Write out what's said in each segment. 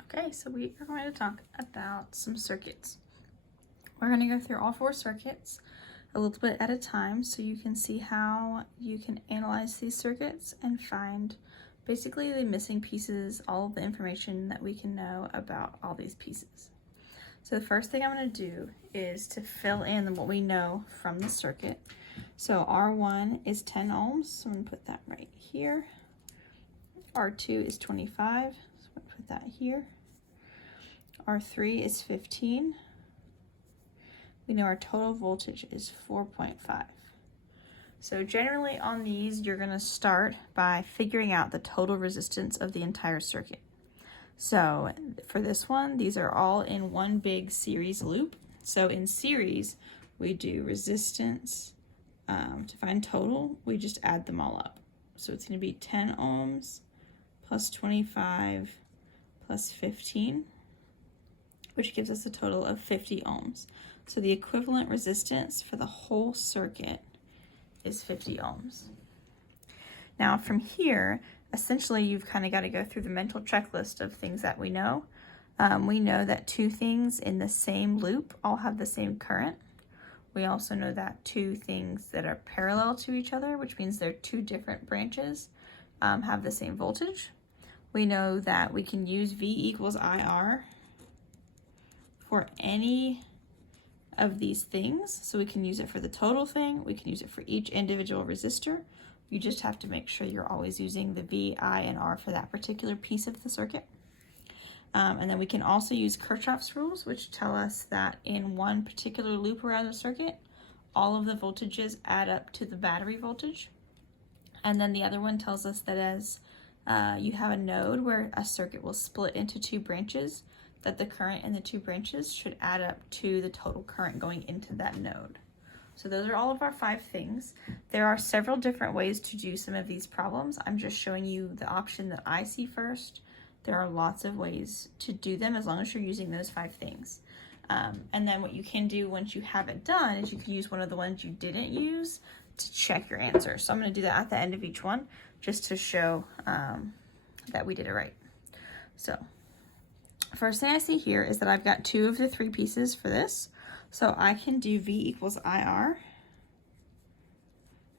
Okay, so we are going to talk about some circuits. We're going to go through all 4 circuits a little bit at a time so you can see how you can analyze these circuits and find basically the missing pieces, all of the information that we can know about all these pieces. So the first thing I'm going to do is to fill in what we know from the circuit. So R1 is 10 ohms, so I'm going to put that right here. R2 is 25, so I'm going to put that here. R3 is 15. We know our total voltage is 4.5. So generally on these, you're going to start by figuring out the total resistance of the entire circuit. So for this one, these are all in one big series loop. So in series, we do resistance. To find total, we just add them all up. So it's going to be 10 ohms plus 25 plus 15, which gives us a total of 50 ohms. So the equivalent resistance for the whole circuit is 50 ohms. Now from here, essentially you've kind of got to go through the mental checklist of things that we know. We know that 2 things in the same loop all have the same current. We also know that 2 things that are parallel to each other, which means they're 2 different branches, have the same voltage. We know that we can use V equals IR for any of these things. So we can use it for the total thing. We can use it for each individual resistor. You just have to make sure you're always using the V, I, and R for that particular piece of the circuit. And then we can also use Kirchhoff's rules, which tell us that in one particular loop around the circuit, all of the voltages add up to the battery voltage. And then the other one tells us that as you have a node where a circuit will split into 2 branches, that the current in the 2 branches should add up to the total current going into that node. So those are all of our 5 things. There are several different ways to do some of these problems. I'm just showing you the option that I see first. There are lots of ways to do them as long as you're using those 5 things. And then what you can do once you have it done is you can use one of the ones you didn't use to check your answer. So I'm going to do that at the end of each one just to show that we did it right. So first thing I see here is that I've got 2 of the 3 pieces for this. So I can do V equals IR.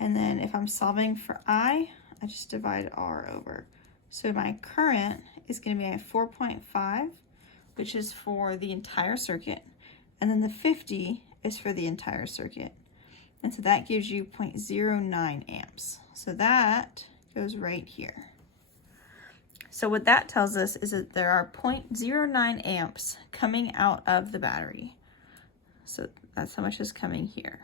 And then if I'm solving for I just divide R over. So my current is going to be at 4.5, which is for the entire circuit. And then the 50 is for the entire circuit. And so that gives you 0.09 amps. So that goes right here. So what that tells us is that there are 0.09 amps coming out of the battery. So that's how much is coming here.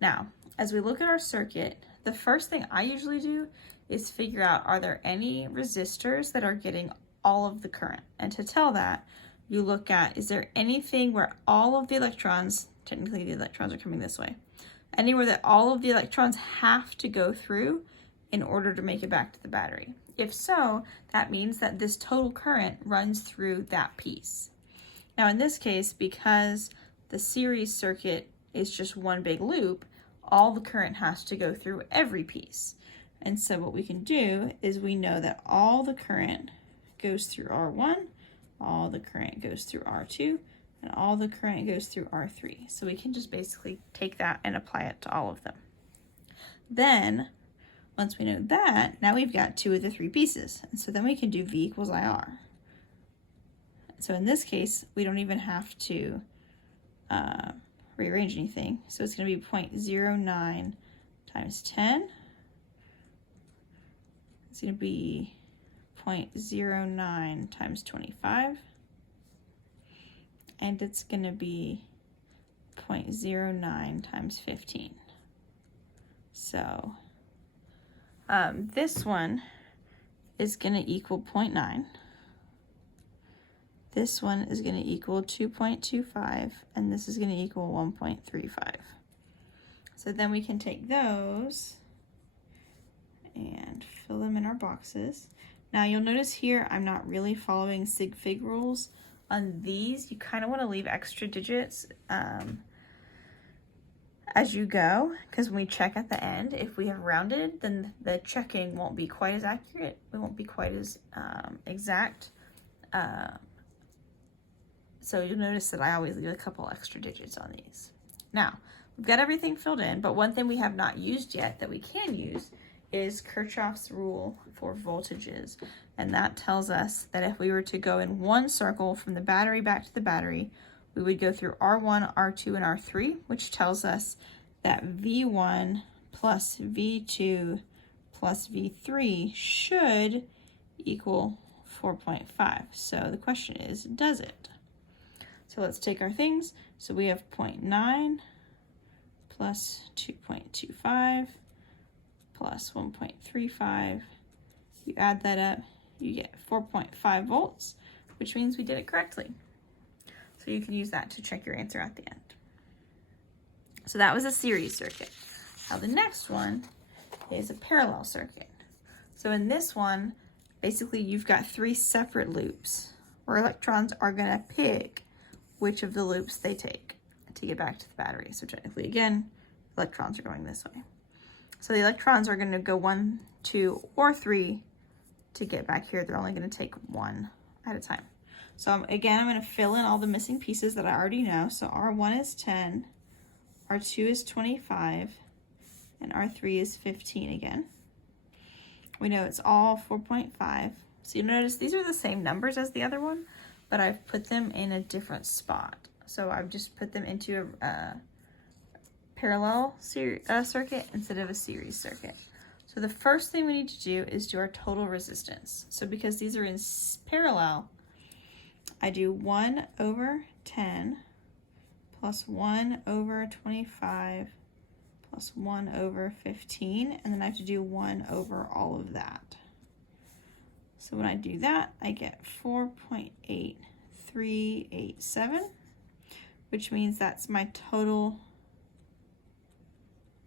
Now, as we look at our circuit, the first thing I usually do is figure out, are there any resistors that are getting all of the current? And to tell that, you look at, is there anything where all of the electrons, technically the electrons are coming this way, anywhere that all of the electrons have to go through in order to make it back to the battery? If so, that means that this total current runs through that piece. Now in this case, because the series circuit is just one big loop, all the current has to go through every piece. And so what we can do is we know that all the current goes through R1, all the current goes through R2, and all the current goes through R3. So we can just basically take that and apply it to all of them. Then, once we know that, now we've got 2 of the 3 pieces. And so then we can do V equals IR. So in this case, we don't even have to rearrange anything. So it's going to be 0.09 times 10. It's going to be 0.09 times 25. And it's going to be 0.09 times 15. So this one is going to equal 0.9. This one is going to equal 2.25, and this is going to equal 1.35. So then we can take those and fill them in our boxes. Now you'll notice here I'm not really following sig fig rules. On these, you kind of want to leave extra digits as you go, because when we check at the end, if we have rounded, then the checking won't be quite as accurate. It won't be quite as exact. So you'll notice that I always leave a couple extra digits on these. Now, we've got everything filled in, but one thing we have not used yet that we can use is Kirchhoff's rule for voltages. And that tells us that if we were to go in one circle from the battery back to the battery, we would go through R1, R2, and R3, which tells us that V1 plus V2 plus V3 should equal 4.5. So the question is, does it? So let's take our things. So we have 0.9 plus 2.25 plus 1.35. You add that up, you get 4.5 volts, which means we did it correctly. So you can use that to check your answer at the end. So that was a series circuit. Now the next one is a parallel circuit. So in this one, basically you've got 3 separate loops where electrons are going to pick which of the loops they take to get back to the battery. So technically, again, electrons are going this way. So the electrons are going to go 1, 2, or 3 to get back here. They're only going to take 1 at a time. So again, I'm going to fill in all the missing pieces that I already know. So R1 is 10, R2 is 25, and R3 is 15 again. We know it's all 4.5. So you'll notice these are the same numbers as the other one, but I've put them in a different spot. So I've just put them into a parallel circuit instead of a series circuit. So the first thing we need to do is do our total resistance. So because these are in parallel, I do 1 over 10 plus 1 over 25 plus 1 over 15, and then I have to do 1 over all of that. So when I do that, I get 4.8387, which means that's my total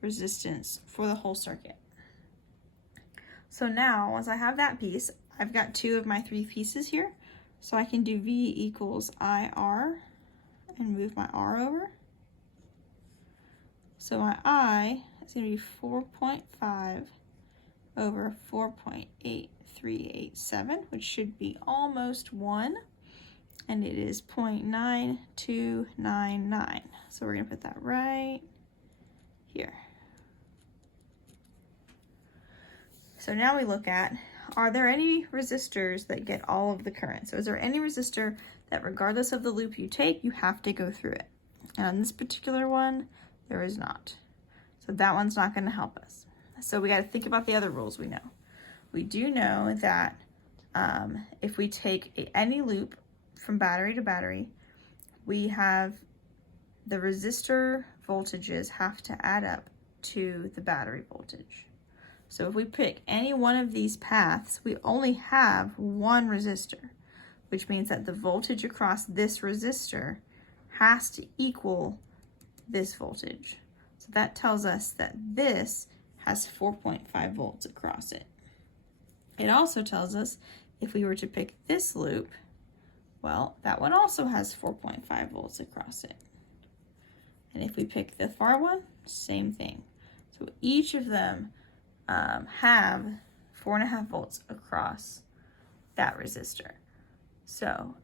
resistance for the whole circuit. So now, once I have that piece, I've got 2 of my 3 pieces here. So I can do V equals IR and move my R over. So my I is going to be 4.5 over 4.8387, which should be almost 1. And it is 0.9299. So we're going to put that right here. So now we look at, are there any resistors that get all of the current? So is there any resistor that regardless of the loop you take, you have to go through it? And on this particular one, there is not. So that one's not going to help us. So we got to think about the other rules we know. We do know that if we take any loop from battery to battery, we have the resistor voltages have to add up to the battery voltage. So if we pick any one of these paths, we only have one resistor, which means that the voltage across this resistor has to equal this voltage. So that tells us that this has 4.5 volts across it. It also tells us if we were to pick this loop, well, that one also has 4.5 volts across it. And if we pick the far one, same thing. So each of them have 4.5 volts across that resistor. So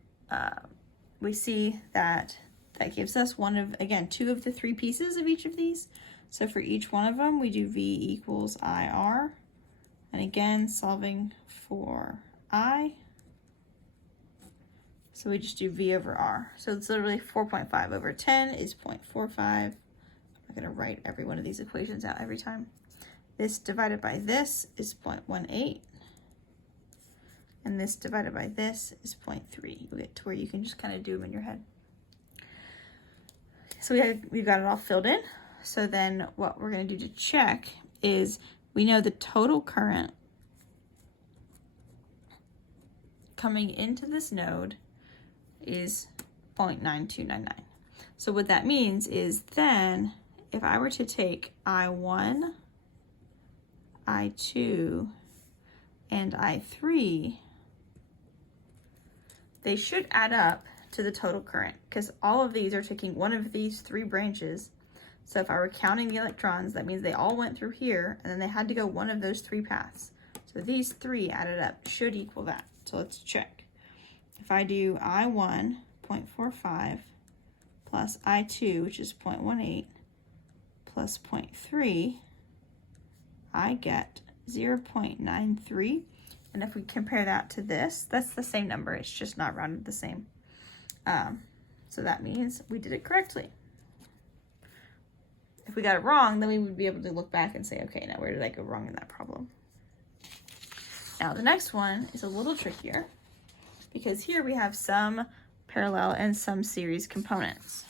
we see that that gives us one of, again, 2 of the 3 pieces of each of these. So for each one of them, we do V equals IR. And again, solving for I. So we just do V over R. So it's literally 4.5 over 10 is 0.45. I'm going to write every one of these equations out every time. This divided by this is 0.18. And this divided by this is 0.3. You'll get to where you can just kind of do them in your head. So we've got it all filled in. So then what we're going to do to check is we know the total current coming into this node is 0.9299. So what that means is then if I were to take I1, I2, and I3, they should add up to the total current because all of these are taking one of these 3 branches. So if I were counting the electrons, that means they all went through here and then they had to go one of those 3 paths. So these 3 added up should equal that. So let's check. if I do I1, 0.45, plus I2, which is 0.18, plus 0.3, I get 0.93. And if we compare that to this, that's the same number. It's just not rounded the same. So that means we did it correctly. If we got it wrong, then we would be able to look back and say, okay, now where did I go wrong in that problem? Now the next one is a little trickier because here we have some parallel and some series components.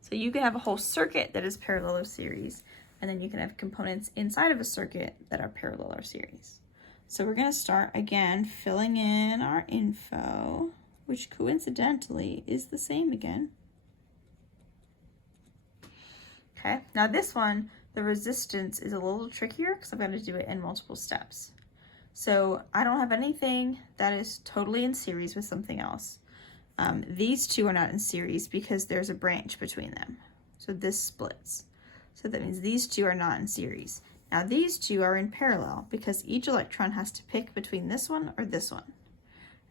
So you can have a whole circuit that is parallel or series, and then you can have components inside of a circuit that are parallel or series. So we're going to start again filling in our info, which coincidentally is the same again. Okay, now this one, the resistance is a little trickier because I've got to do it in multiple steps. So I don't have anything that is totally in series with something else. These two are not in series because there's a branch between them. So this splits. So that means these two are not in series. Now these two are in parallel because each electron has to pick between this one or this one.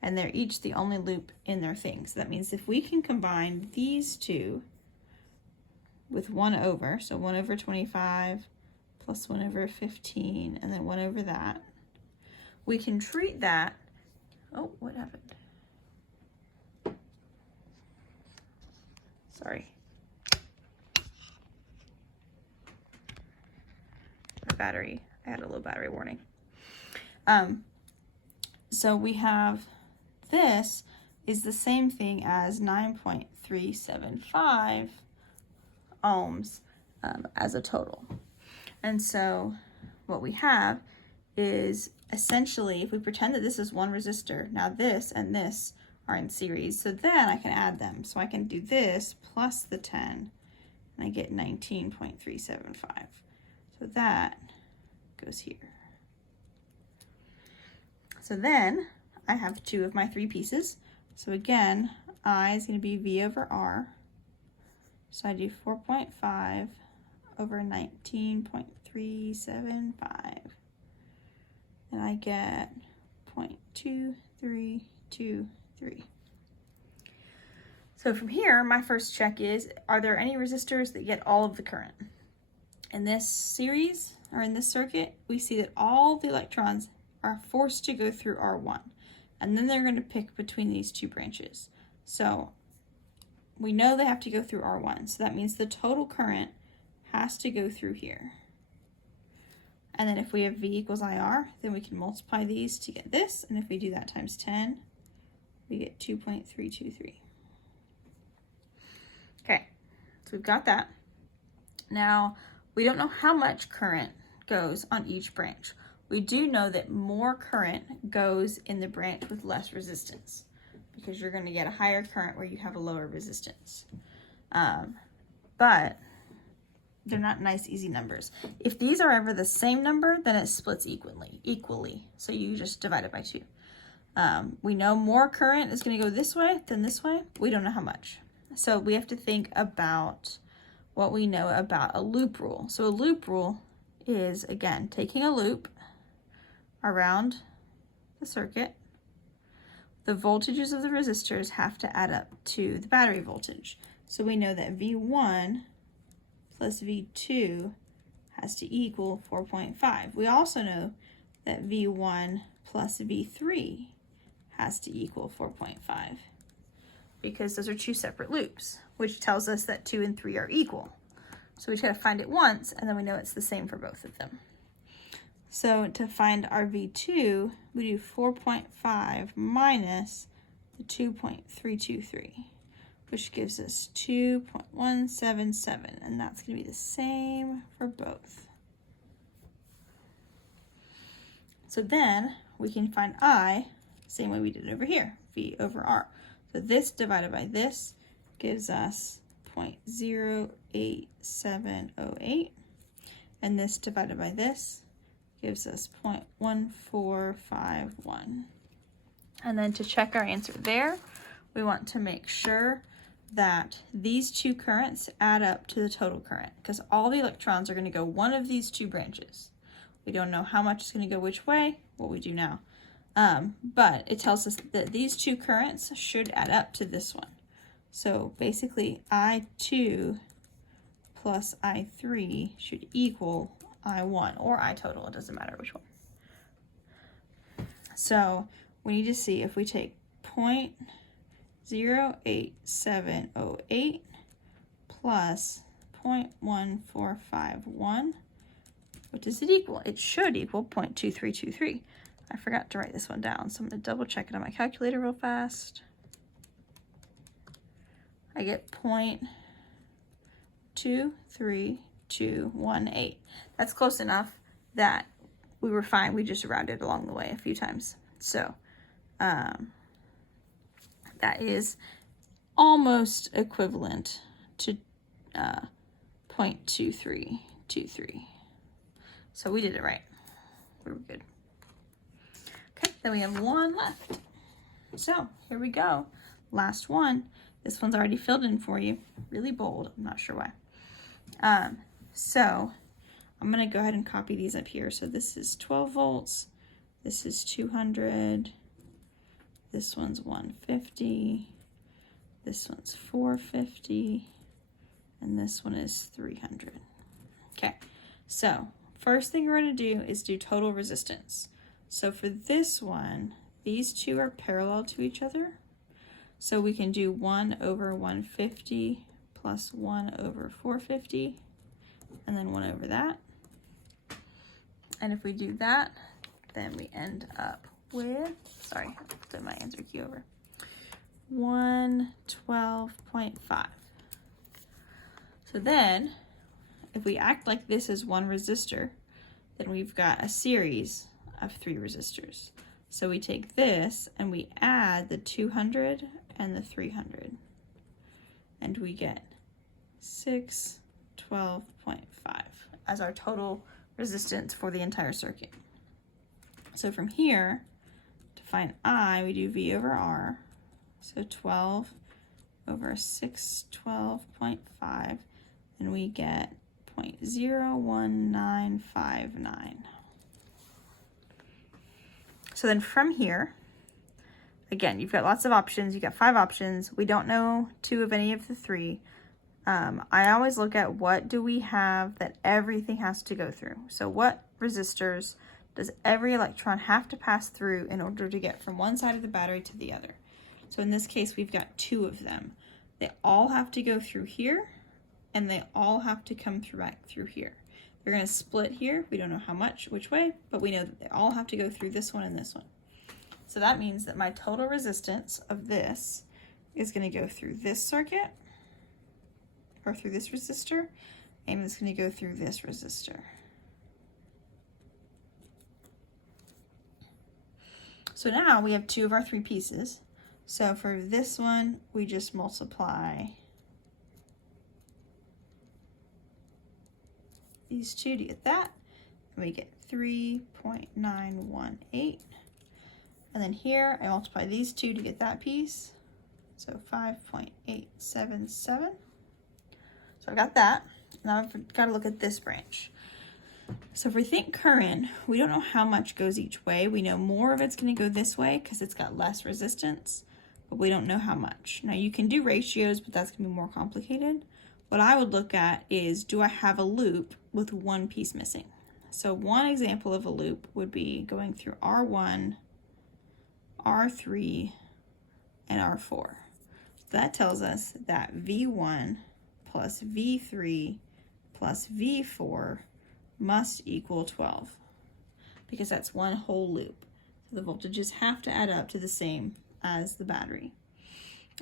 And they're each the only loop in their thing. So that means if we can combine these two with 1 over, so 1 over 25 plus 1 over 15, and then 1 over that, we can treat that, oh, what happened? Sorry. My battery, I had a low battery warning. So we have this is the same thing as 9.375 ohms as a total. And so what we have is essentially, if we pretend that this is one resistor, now this and this are in series, so then I can add them. So I can do this plus the 10, and I get 19.375. So that goes here. So then I have two of my three pieces. So again, I is going to be V over R. So I do 4.5 over 19.375. And I get 0.2323. So from here, my first check is, are there any resistors that get all of the current? In this series, or in this circuit, we see that all the electrons are forced to go through R1. And then they're going to pick between these two branches. So we know they have to go through R1. So that means the total current has to go through here. And then if we have V equals IR, then we can multiply these to get this. And if we do that times 10, we get 2.323. Okay, so we've got that. Now, we don't know how much current goes on each branch. We do know that more current goes in the branch with less resistance because you're going to get a higher current where you have a lower resistance. But they're not nice, easy numbers. If these are ever the same number, then it splits equally. So you just divide it by 2. We know more current is going to go this way than this way. We don't know how much. So we have to think about what we know about a loop rule. So a loop rule is, again, taking a loop around the circuit. The voltages of the resistors have to add up to the battery voltage. So we know that V1 plus V2 has to equal 4.5. We also know that V1 plus V3 has to equal 4.5 because those are two separate loops, which tells us that 2 and 3 are equal. So we try to find it once, and then we know it's the same for both of them. So to find our V2, we do 4.5 minus the 2.323, which gives us 2.177, and that's going to be the same for both. So then we can find I, same way we did over here, V over R. So this divided by this gives us 0.08708, and this divided by this gives us 0.1451. And then to check our answer there, we want to make sure that these two currents add up to the total current, because all the electrons are going to go one of these two branches. We don't know how much is going to go which way. What we do now. But it tells us that these two currents should add up to this one. So basically I2 plus I3 should equal I1 or I total, it doesn't matter which one. So we need to see if we take 0.08708 plus 0.1451, what does it equal? It should equal 0.2323. I forgot to write this one down, so I'm going to double check it on my calculator real fast. I get 0.23218. That's close enough that we were fine. We just rounded along the way a few times. So that is almost equivalent to 0.2323. So we did it right. We were good. Okay, then we have one left. So here we go. Last one. This one's already filled in for you. Really bold. I'm not sure why. So I'm going to go ahead and copy these up here. So this is 12 volts. This is 200. This one's 150. This one's 450. And this one is 300. Okay, so first thing we're going to do is do total resistance. So for this one, these two are parallel to each other. So we can do 1 over 150 plus 1 over 450, and then 1 over that. And if we do that, then we end up with, sorry, I put my answer key over, 112.5. So then, if we act like this is one resistor, then we've got a series of 3 resistors. So we take this and we add the 200 and the 300, and we get 612.5 as our total resistance for the entire circuit. So from here, to find I, we do V over R, so 12 over 612.5, and we get 0.01959. So then from here, again, you've got lots of options. You've got 5 options. We don't know 2 of any of the 3. I always look at what do we have that everything has to go through. So what resistors does every electron have to pass through in order to get from one side of the battery to the other? So in this case, we've got 2 of them. They all have to go through here, and they all have to come through here. They're going to split here. We don't know how much, which way, but we know that they all have to go through this one and this one. So that means that my total resistance of this is going to go through this circuit, or through this resistor, and it's going to go through this resistor. So now we have 2 of our 3 pieces. So for this one, we just multiply these 2 to get that, and we get 3.918. And then here, I multiply these 2 to get that piece, so 5.877. So I got that. Now I've got to look at this branch. So if we think current, we don't know how much goes each way. We know more of it's going to go this way because it's got less resistance, but we don't know how much. Now you can do ratios, but that's going to be more complicated. What I would look at is, do I have a loop with one piece missing? So one example of a loop would be going through R1, R3, and R4. So that tells us that V1 plus V3 plus V4 must equal 12, because that's one whole loop. So the voltages have to add up to the same as the battery.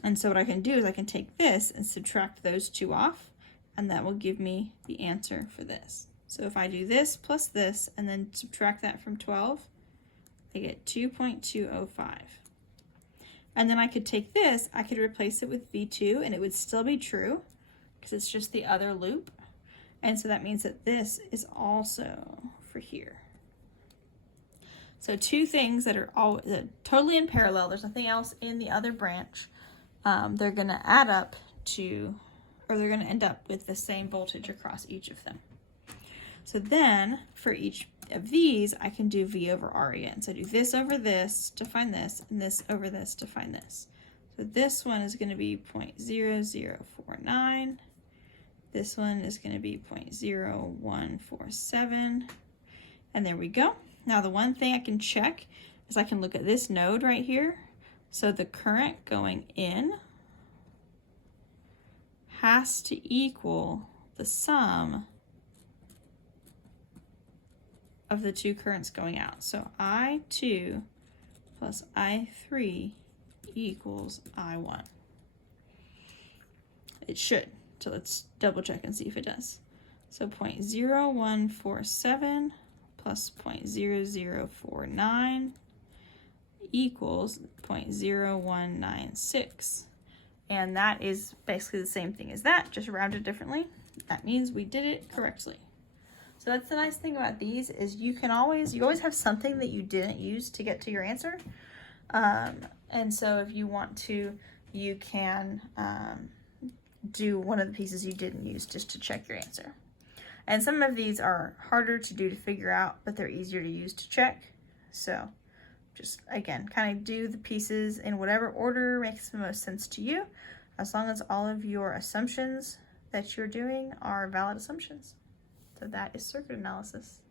And so what I can do is I can take this and subtract those 2 off, and that will give me the answer for this. So if I do this plus this and then subtract that from 12, I get 2.205. And then I could take this, I could replace it with V2, and it would still be true because it's just the other loop. And so that means that this is also for here. So 2 things that are all totally in parallel. There's nothing else in the other branch. They're going to add up to, or they're going to end up with the same voltage across each of them. So then for each of these, I can do V over R again. So I do this over this to find this, and this over this to find this. So this one is going to be 0.0049. This one is going to be 0.0147. And there we go. Now the one thing I can check is I can look at this node right here. So the current going in has to equal the sum of the two currents going out. So I2 plus I3 equals I1. It should. So let's double check and see if it does. So 0.0147 plus 0.0049 equals 0.0196. And that is basically the same thing as that, just rounded differently. That means we did it correctly. So that's the nice thing about these is you always have something that you didn't use to get to your answer. And so if you want to, you can do one of the pieces you didn't use just to check your answer. And some of these are harder to do to figure out, but they're easier to use to check. So just, again, kind of do the pieces in whatever order makes the most sense to you, as long as all of your assumptions that you're doing are valid assumptions. So that is circuit analysis.